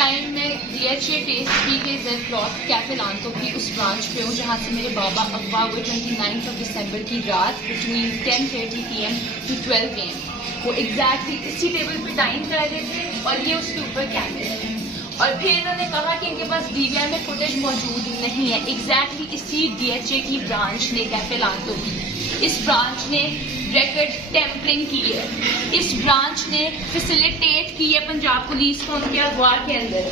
Time میں DHA face 3 کے Z block cafe لانتو کی اس برانچ پہ ہوں جہاں سے میرے بابا اغوا ہوئے 29 دسمبر کی رات بٹوین 10:30 PM to 12 AM. وہ ایگزیکٹلی اسی ٹیبل پہ ٹائم کر رہے تھے اور یہ اس کے اوپر کیمرے ہیں. اور پھر انہوں نے کہا کہ ان کے پاس DVR میں فوٹیج موجود نہیں ہے. ایگزیکٹلی اسی DHA کی برانچ نے کیفے لانتو کی اس برانچ نے ریکارڈ ٹیمپرنگ کی ہے. اس برانچ نے فیسیلیٹیٹ کی ہے پنجاب پولیس کو ان کے اغوا کے اندر.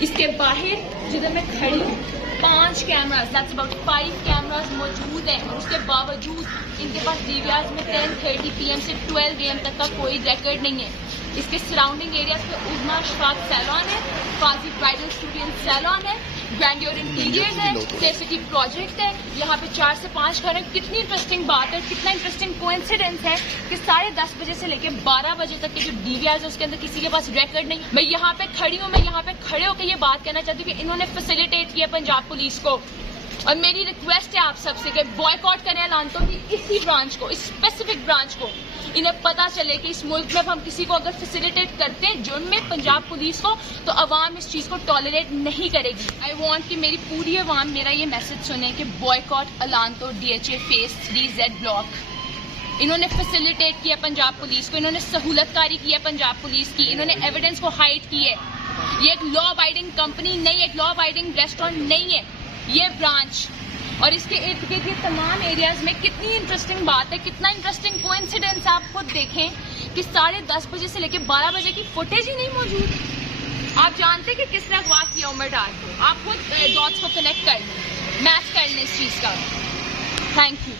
اس کے باہر جدھر میں کھڑی ہوں 5 کیمراز دیٹس اباؤٹ 5 کیمراز موجود ہیں اور اس کے باوجود ان کے پاس DVRs میں 10:30 PM سے 12 AM تک کا کوئی ریکارڈ نہیں ہے. اس کے سراؤنڈنگ ایریاز پہ عظما اشفاق سیلون ہے, قاضی برائڈل اسٹوڈیو سیلون ہے, گرینڈیور انٹیریئر ہے, سٹی پروجیکٹ ہے. یہاں پہ 4 سے 5 گھر ہیں. کتنی انٹرسٹنگ بات ہے, کتنا انٹرسٹنگ کوئنسیڈنس ہے کہ 10:30 بجے سے لے کے 12 بجے تک کے جو DVRs ہے اس کے اندر کسی کے پاس ریکارڈ نہیں. میں یہاں پہ کھڑی ہوں, میں یہاں پہ کھڑے ہو کے یہ بات کہنا چاہتی ہوں کہ انہوں نے فیسیلیٹیٹ کیا پنجاب پولیس کو. اور میری ریکویسٹ ہے آپ سب سے کہ بوائکاٹ کریں لانتو کی اسی برانچ کو, اس اسپیسیفک برانچ کو. انہیں پتا چلے کہ اس ملک میں ہم کسی کو اگر فیسیلیٹیٹ کرتے ہیں جرم میں پنجاب پولیس کو تو عوام اس چیز کو ٹالریٹ نہیں کرے گی. آئی وانٹ کہ میری پوری عوام میرا یہ میسج سنیں کہ بوائکاٹ لانتو DHA فیس 3 زیڈ بلاک. انہوں نے فیسیلیٹیٹ کیا پنجاب پولیس کو, انہوں نے سہولت کاری کی ہے پنجاب پولیس کی, انہوں نے ایویڈنس کو ہائڈ کی ہے. یہ ایک لا ابائڈنگ کمپنی نہیں ہے, ایک لا ابائڈنگ ریسٹورینٹ نہیں ہے یہ برانچ. اور اس کے ارد گرد یہ تمام ایریاز میں کتنی انٹرسٹنگ بات ہے, کتنا انٹرسٹنگ کوئنسیڈنس. آپ خود دیکھیں کہ 10:30 بجے سے لے کے 12 بجے کی فوٹیج ہی نہیں موجود. آپ جانتے کہ کس نے اغوا کیا عمر ڈار کو. آپ خود ڈاٹس کو کنیکٹ کر لیں, میچ کر لیں اس چیز کا. Thank you.